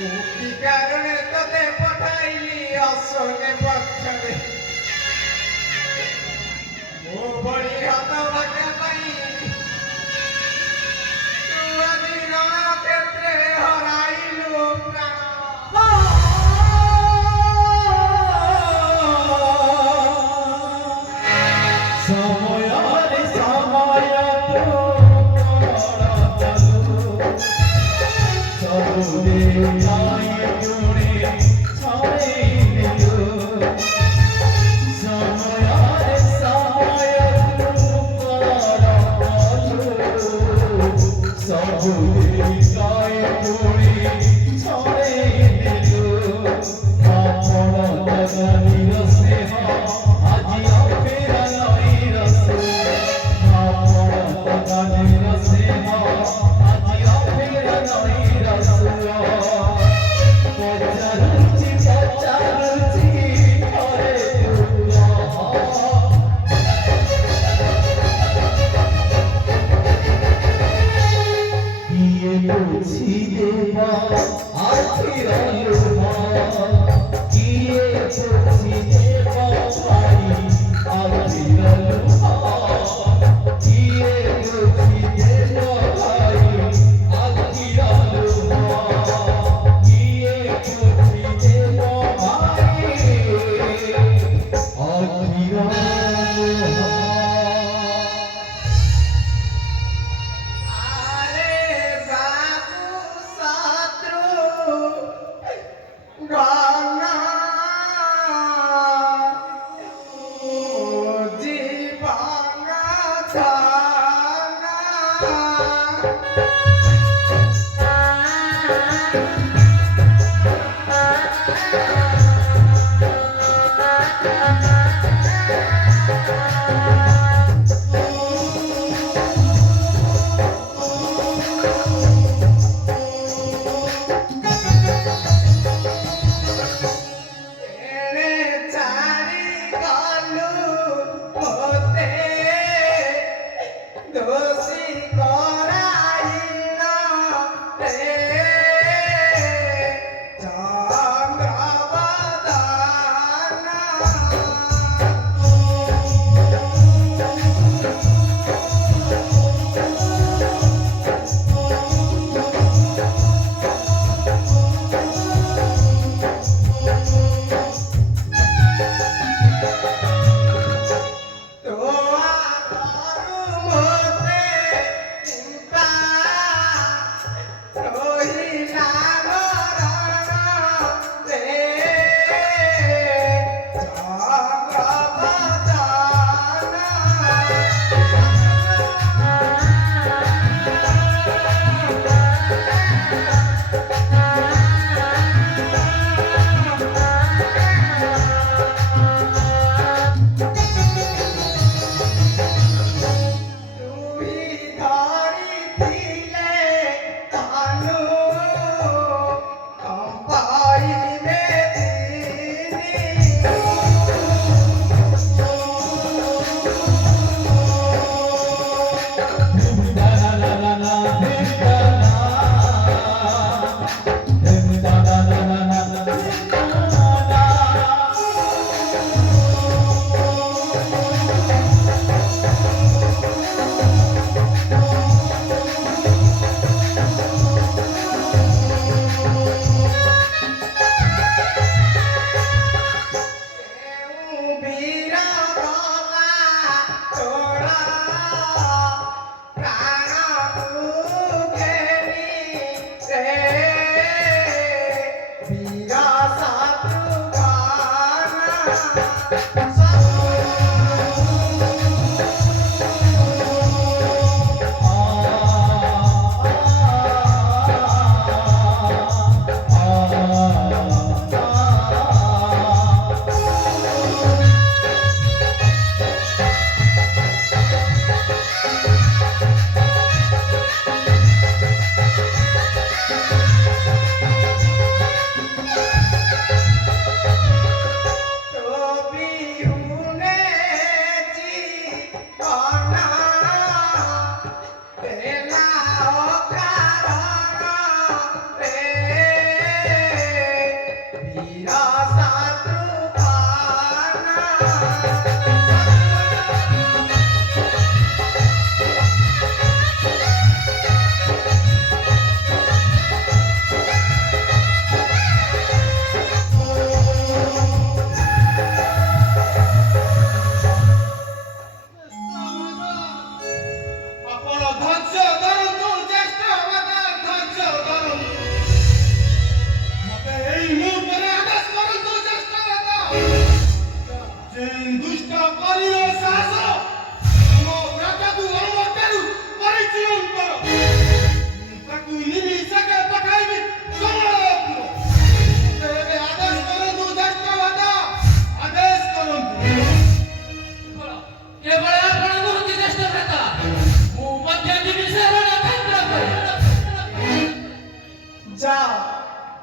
की कारणे तोते पठाइली असने पक्षरे मो बड़ी हाथ भाग्य पाई तू आदि रण क्षेत्रे हराइलु प्राण ସମୟରେ ସମୟ ସବୁରେ ଯାଇ ପୁଣି ଛାଇ ଦିଅ ସମୟରେ ସମୟ ସବୁରେ ଯାଇ ପୁଣି ଛାଇ ଦିଅ ଆପଣ ଜଗନ୍ନାଥ ସ୍ନେହ ଆଜି ଅପେରା ନଈ ରସ ଆପଣ ଜଗନ୍ନାଥ ସ୍ନେହ ଆଜି ଅପେରା ନଈ ରସ ପଚାରୁଛି ଥରେ କିଏ ବୁଝି ଦେବ ଆଖିର ଲୁହ କିଏ ବୁଝି ଦେବ ଭାଇ ଆଖିର ଲୁହ କିଏ ବୁଝି ଦେବ ଭାଇ ଆଖିର ଲୁହ କିଏ ବୁଝି ଦେବ ଭାଇ ଆଖିର ଲୁହ अरे बाबू शत्रु घना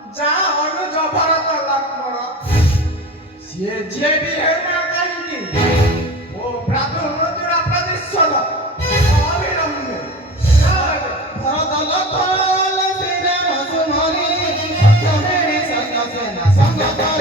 ଯା ଅନୁଜ ଭରତ ଲକ୍ଷ୍ମଣ ସିଏ ଯିଏ ବି ହେଉନା କାହିଁକି ଓ ପ୍ରାଦୁର୍ମୁଦ୍ର ପ୍ରତିଶୋଧ ଅବିଳମ୍ବେ ভরত লক্ষণ শ্রীরাম সুমনি সত্য মেরি সঙ্গ সেনা সঙ্গ